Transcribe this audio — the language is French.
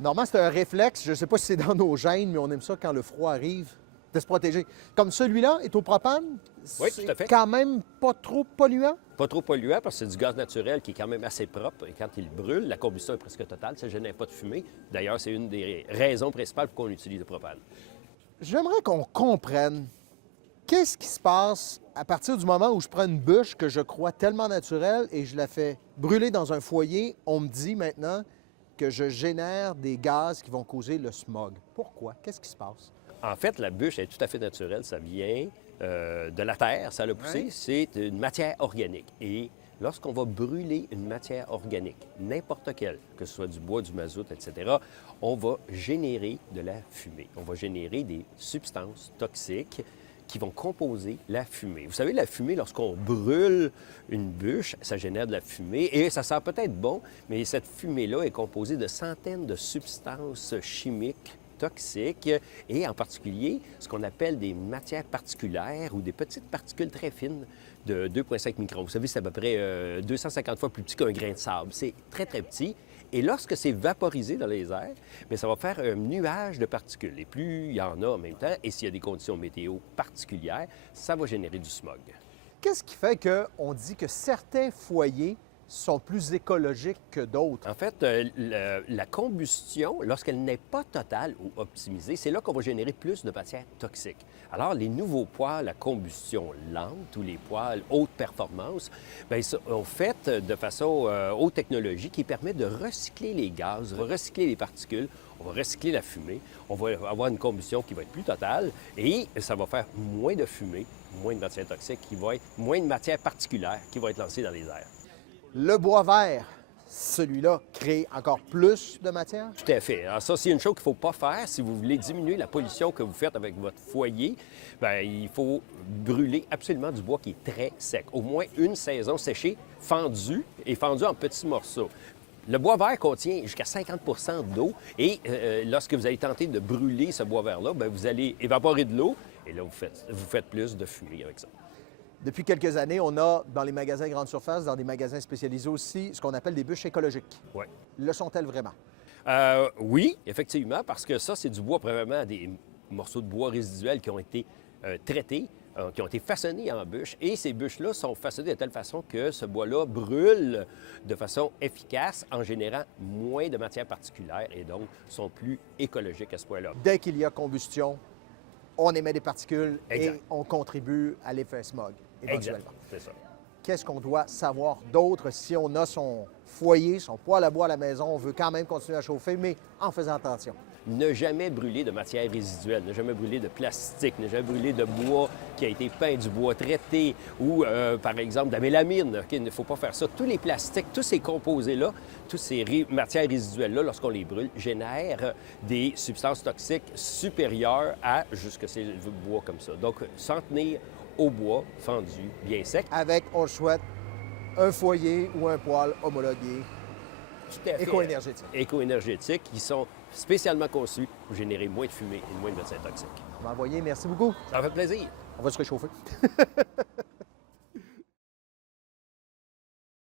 Normalement, c'est un réflexe. Je ne sais pas si c'est dans nos gènes, mais on aime ça quand le froid arrive, de se protéger. Comme celui-là est au propane, Oui, c'est tout à fait. quand même pas trop polluant. Pas trop polluant parce que c'est du gaz naturel qui est quand même assez propre. Et quand il brûle, la combustion est presque totale. Ça ne génère pas de fumée. D'ailleurs, c'est une des raisons principales pour qu'on utilise le propane. J'aimerais qu'on comprenne qu'est-ce qui se passe à partir du moment où je prends une bûche que je crois tellement naturelle et je la fais brûler dans un foyer. On me dit maintenant que je génère des gaz qui vont causer le smog. Pourquoi? Qu'est-ce qui se passe? En fait, la bûche est tout à fait naturelle. Ça vient de la terre, ça l'a poussé. Ouais. C'est une matière organique. Et lorsqu'on va brûler une matière organique, n'importe quelle, que ce soit du bois, du mazout, etc., on va générer de la fumée. On va générer des substances toxiques qui vont composer la fumée. Vous savez, la fumée, lorsqu'on brûle une bûche, ça génère de la fumée et ça sent peut-être bon, mais cette fumée-là est composée de centaines de substances chimiques toxiques et en particulier ce qu'on appelle des matières particulaires ou des petites particules très fines de 2,5 microns. Vous savez, c'est à peu près 250 fois plus petit qu'un grain de sable. C'est très, très petit. Et lorsque c'est vaporisé dans les airs, bien, ça va faire un nuage de particules. Et plus il y en a en même temps, et s'il y a des conditions météo particulières, ça va générer du smog. Qu'est-ce qui fait qu'on dit que certains foyers sont plus écologiques que d'autres? En fait, la combustion, lorsqu'elle n'est pas totale ou optimisée, c'est là qu'on va générer plus de matières toxiques. Alors, les nouveaux poêles à combustion lente ou les poêles haute performance, bien, sont faits de façon haute technologie qui permet de recycler les gaz, recycler les particules, on va recycler la fumée, on va avoir une combustion qui va être plus totale et ça va faire moins de fumée, moins de matières toxiques, moins de matières particulières qui vont être lancées dans les airs. Le bois vert, celui-là, crée encore plus de matière? Tout à fait. Alors ça, c'est une chose qu'il ne faut pas faire si vous voulez diminuer la pollution que vous faites avec votre foyer. Bien, il faut brûler absolument du bois qui est très sec. Au moins une saison séché, fendu et fendu en petits morceaux. Le bois vert contient jusqu'à 50 d'eau et lorsque vous allez tenter de brûler ce bois vert-là, bien, vous allez évaporer de l'eau et là, vous faites plus de fumée avec ça. Depuis quelques années, on a dans les magasins grande surface, dans des magasins spécialisés aussi, ce qu'on appelle des bûches écologiques. Oui. Le sont-elles vraiment? Oui, effectivement, parce que ça, c'est du bois, probablement des morceaux de bois résiduels qui ont été traités, qui ont été façonnés en bûches. Et ces bûches-là sont façonnées de telle façon que ce bois-là brûle de façon efficace en générant moins de matières particulières et donc sont plus écologiques à ce point-là. Dès qu'il y a combustion, on émet des particules Exact. et on contribue à l'effet smog, éventuellement. Exact, c'est ça. Qu'est-ce qu'on doit savoir d'autre si on a son foyer, son poêle à bois à la maison, on veut quand même continuer à chauffer, mais en faisant attention? Ne jamais brûler de matières résiduelles, ne jamais brûler de plastique, ne jamais brûler de bois qui a été peint, du bois traité ou, par exemple, de la mélamine. Okay, il ne faut pas faire ça. Tous les plastiques, tous ces composés-là, toutes ces matières résiduelles-là, lorsqu'on les brûle, génèrent des substances toxiques supérieures à jusque ces bois comme ça. Donc, s'en tenir au bois fendu, bien sec. Avec, on le souhaite, un foyer ou un poêle homologué Tout à fait. éco-énergétique. Éco-énergétiques qui sont spécialement conçus pour générer moins de fumée et moins de matières toxiques. On va envoyer, merci beaucoup. Ça fait plaisir. On va se réchauffer.